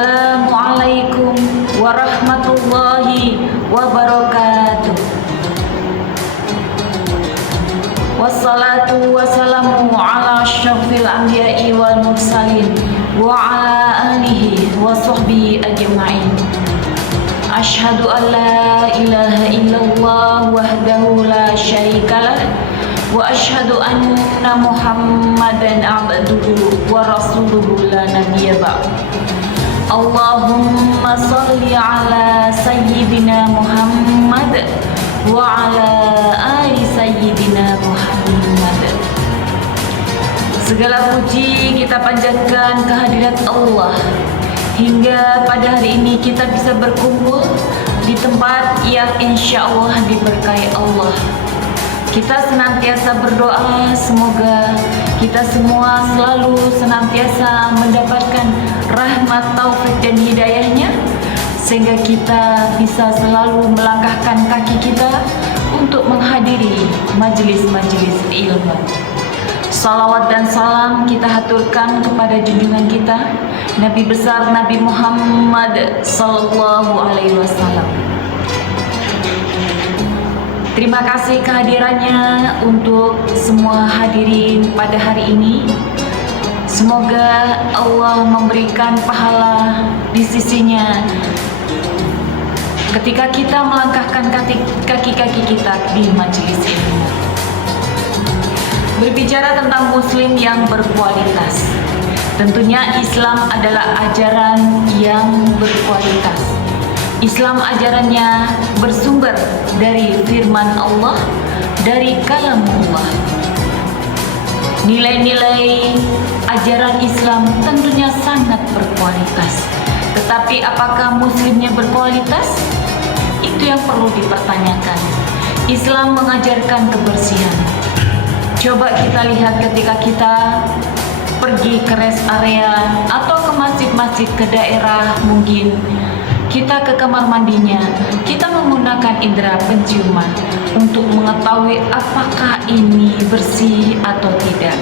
Assalamualaikum warahmatullahi wabarakatuh. Wassalatu wassalamu ala asyrafil anbiya'i wal mursalin wa ala alihi wa sahbihi ajma'in. Asyhadu an la ilaha illallah wahdahu la syarikalah wa asyhadu anna Muhammadan abduhu wa rasuluhu la nabiyya ba'd. Allahumma shalli ala sayyidina Muhammad wa ala ali sayyidina Muhammad. Segala puji kita panjatkan kehadirat Allah hingga pada hari ini kita bisa berkumpul di tempat yang insya Allah diberkahi Allah. Kita senantiasa berdoa semoga kita semua selalu senantiasa mendapatkan rahmat, taufik dan hidayahnya, sehingga kita bisa selalu melangkahkan kaki kita untuk menghadiri majelis-majelis ilmu. Salawat dan salam kita haturkan kepada junjungan kita Nabi besar Nabi Muhammad sallallahu alaihi wasallam. Terima kasih kehadirannya untuk semua hadirin pada hari ini. Semoga Allah memberikan pahala di sisinya ketika kita melangkahkan kaki-kaki kita di majelis ini. Berbicara tentang muslim yang berkualitas, tentunya Islam adalah ajaran yang berkualitas. Islam ajarannya bersumber dari firman Allah, dari kalam Allah. Nilai-nilai ajaran Islam tentunya sangat berkualitas. Tetapi apakah muslimnya berkualitas? Itu yang perlu dipertanyakan. Islam mengajarkan kebersihan. Coba kita lihat ketika kita pergi ke rest area atau ke masjid-masjid, ke daerah mungkin kita ke kamar mandinya, kita menggunakan indera penciuman untuk mengetahui apakah ini bersih atau tidak.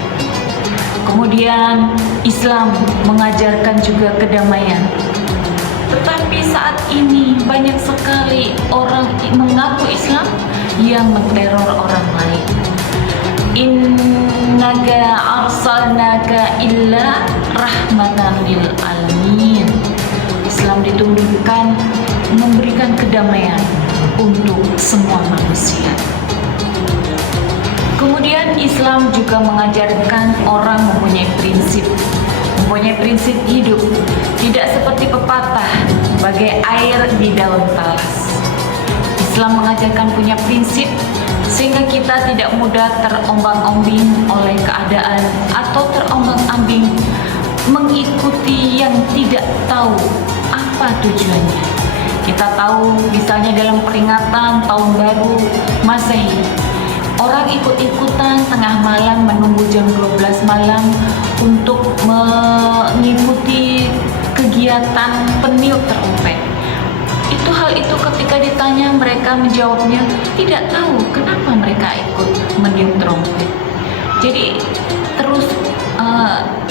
Kemudian Islam mengajarkan juga kedamaian. Tetapi saat ini banyak sekali orang mengaku Islam yang menteror orang lain. Innaka arsalnaka illa rahmatan lil alamin. Islam ditunjukkan memberikan kedamaian untuk semua manusia. Kemudian Islam juga mengajarkan orang mempunyai prinsip hidup, tidak seperti pepatah bagai air di daun talas. Islam mengajarkan punya prinsip sehingga kita tidak mudah terombang-ambing oleh keadaan atau terombang-ambing mengikuti yang tidak tahu apa tujuannya. Kita tahu misalnya dalam peringatan tahun baru Masehi, orang ikut-ikutan tengah malam menunggu jam 12 malam untuk mengikuti kegiatan peniup terompet. Hal itu ketika ditanya mereka menjawabnya tidak tahu kenapa mereka ikut meniup terompet. Jadi terus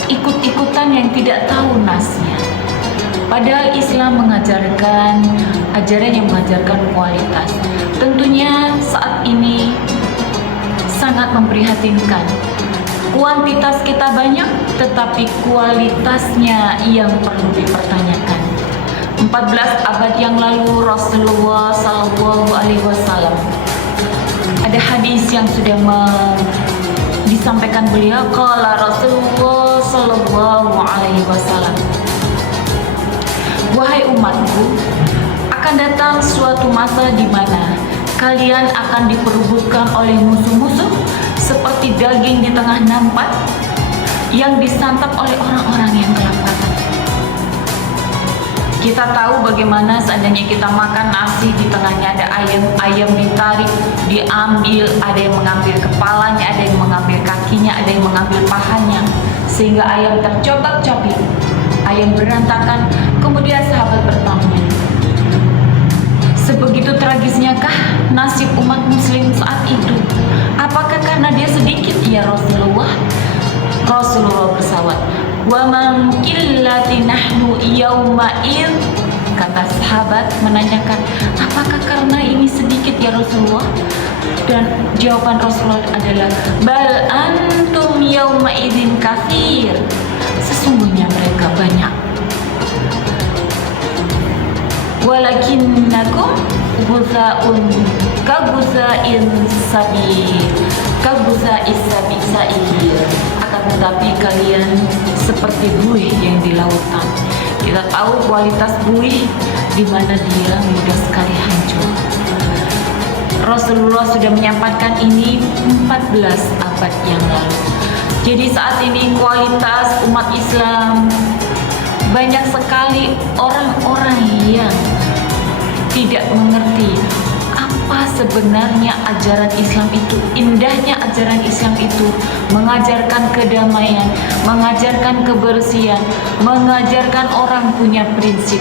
ikut-ikutan yang tidak tahu nasnya. Padahal Islam mengajarkan ajaran yang mengajarkan kualitas. Tentunya saat ini sangat memprihatinkan. Kuantitas kita banyak, tetapi kualitasnya yang perlu dipertanyakan. 14 abad yang lalu Rasulullah sallallahu alaihi wasallam ada hadis yang sudah disampaikan beliau, qala Rasulullah sallallahu alaihi wasallam, wahai umatku, akan datang suatu masa di mana kalian akan diperebutkan oleh musuh-musuh seperti daging di tengah nampat yang disantap oleh orang-orang yang kelaparan. Kita tahu bagaimana seandainya kita makan nasi, di tengahnya ada ayam ditarik, diambil, ada yang mengambil kepalanya, ada yang mengambil kakinya, ada yang mengambil pahanya, sehingga ayam tercobak-cobik, ayam berantakan. Kemudian sahabat bertanya, sebegitu tragisnya kah nasib umat muslim saat itu? Apakah karena dia sedikit ya Rasulullah? Rasulullah bersawat, Wa man qillati nahnu yauma id. Kata sahabat menanyakan, apakah karena ini sedikit ya Rasulullah? Dan jawaban Rasulullah adalah, bal antum yauma idzin katsir. Sesungguhnya mereka banyak. Walakinnakum guzaun kaguza'in sabil, kaguza'is sabil. Akan tetapi kalian seperti buih yang di lautan. Kita tahu kualitas buih di mana dia mudah sekali hancur. Rasulullah sudah menyampaikan ini 14 abad yang lalu. Jadi saat ini kualitas umat Islam, banyak sekali orang-orang yang tidak mengerti apa sebenarnya ajaran Islam itu. Indahnya ajaran Islam itu mengajarkan kedamaian, mengajarkan kebersihan, mengajarkan orang punya prinsip.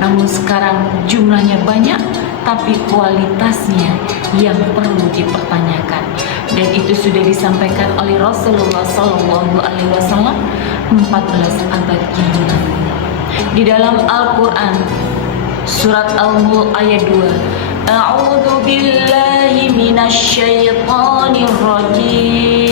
Namun sekarang jumlahnya banyak, tapi kualitasnya yang perlu dipertanyakan. Dan itu sudah disampaikan oleh Rasulullah SAW 14 abad yang lalu. Di dalam Al-Quran surat Al-Mulk ayat 2, A'udzu billahi minasyaitonir rajim.